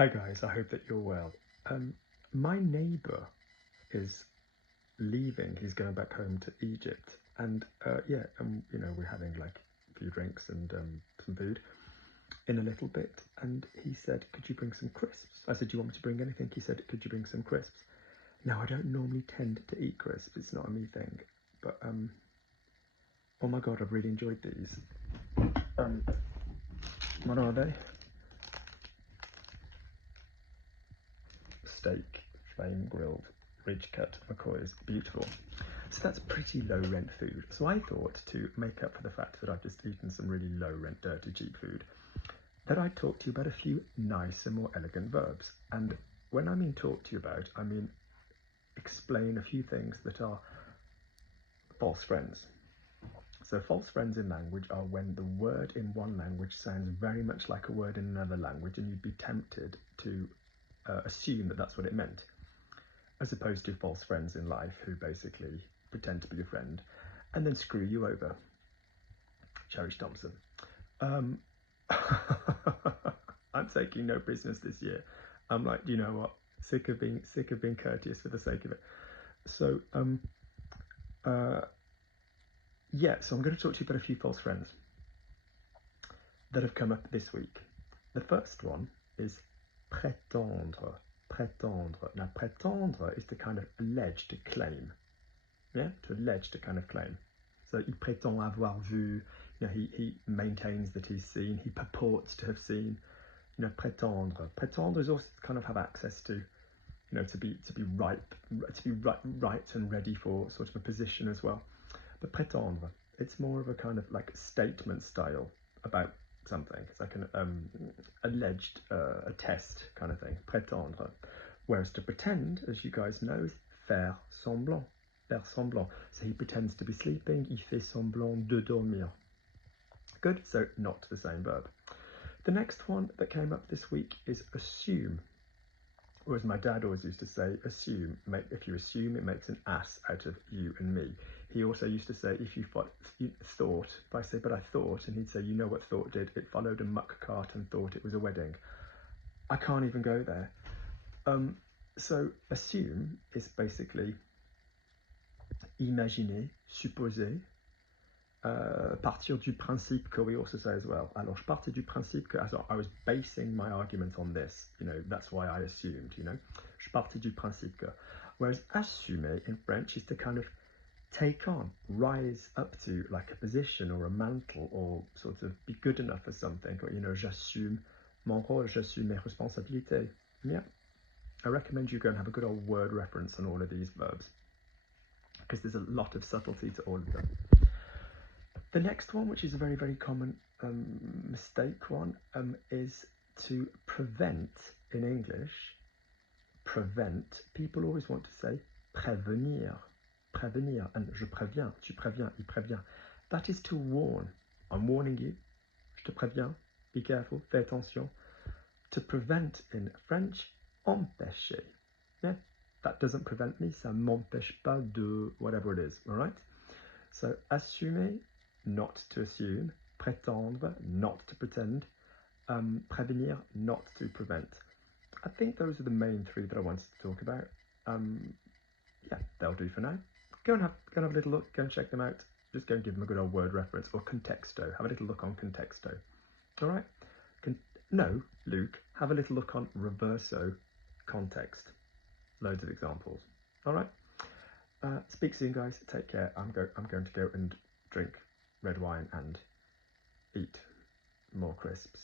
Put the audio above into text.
Hi guys, I hope that you're well. My neighbour is leaving. He's going back home to Egypt, and we're having like a few drinks and some food in a little bit. And he said, "Could you bring some crisps?" I said, "Do you want me to bring anything?" He said, "Could you bring some crisps?" Now I don't normally tend to eat crisps. It's not a me thing, but oh my god, I've really enjoyed these. What are they? Steak, flame grilled, ridge cut McCoys, beautiful. So that's pretty low rent food. So I thought, to make up for the fact that I've just eaten some really low rent, dirty, cheap food, that I'd talk to you about a few nicer, more elegant verbs. And when I mean talk to you about, I mean explain a few things that are false friends. So false friends in language are when the word in one language sounds very much like a word in another language, and you'd be tempted to assume that that's what it meant, as opposed to false friends in life who basically pretend to be your friend and then screw you over. Cherish Thompson. I'm taking no prisoners this year. I'm like, you know what? Sick of being courteous for the sake of it. So so I'm going to talk to you about a few false friends that have come up this week. The first one is prétendre. Prétendre. Now, prétendre is to kind of allege, to claim. Yeah, to allege, to kind of claim. So il prétend avoir vu. You know, he maintains that he's seen. He purports to have seen. You know, prétendre. Prétendre is also to kind of have access to, you know, to be right and ready for sort of a position as well. But prétendre, it's more of a kind of like statement style about something. It's like an alleged, attest kind of thing, prétendre. Whereas to pretend, as you guys know, is faire semblant. Faire semblant. So he pretends to be sleeping, il fait semblant de dormir. Good, so not the same verb. The next one that came up this week is assume. Or as my dad always used to say, assume. If you assume, it makes an ass out of you and me. He also used to say, if you thought, if I say, but I thought, and he'd say, you know what thought did? It followed a muck cart and thought it was a wedding. I can't even go there. So assume is basically imaginer, supposer, partir du principe que we also say as well. Alors, je partais du principe que, as I was basing my argument on this, you know, that's why I assumed, you know. Je partais du principe que. Whereas assumer in French is to kind of take on, rise up to like a position or a mantle, or sort of be good enough for something, or, you know, j'assume mon rôle, j'assume mes responsabilités. Yeah. I recommend you go and have a good old word reference on all of these verbs, because there's a lot of subtlety to all of them. The next one, which is a very, very common mistake one, is to prevent in English. Prevent, people always want to say prévenir. Prévenir, and je préviens, tu préviens, il prévient. That is to warn. I'm warning you. Je te préviens. Be careful. Fais attention. To prevent in French, empêcher. Yeah, that doesn't prevent me. Ça m'empêche pas de whatever it is. All right. So assumer, not to assume. Prétendre, not to pretend. Prévenir, not to prevent. I think those are the main three that I wanted to talk about. Yeah, they'll do for now. Go and have a little look. Go and check them out. Just go and give them a good old word reference, or contexto. Have a little look on contexto. All right. No, Luke. Have a little look on reverso context. Loads of examples. All right. Speak soon, guys. Take care. I'm going to go and drink red wine and eat more crisps.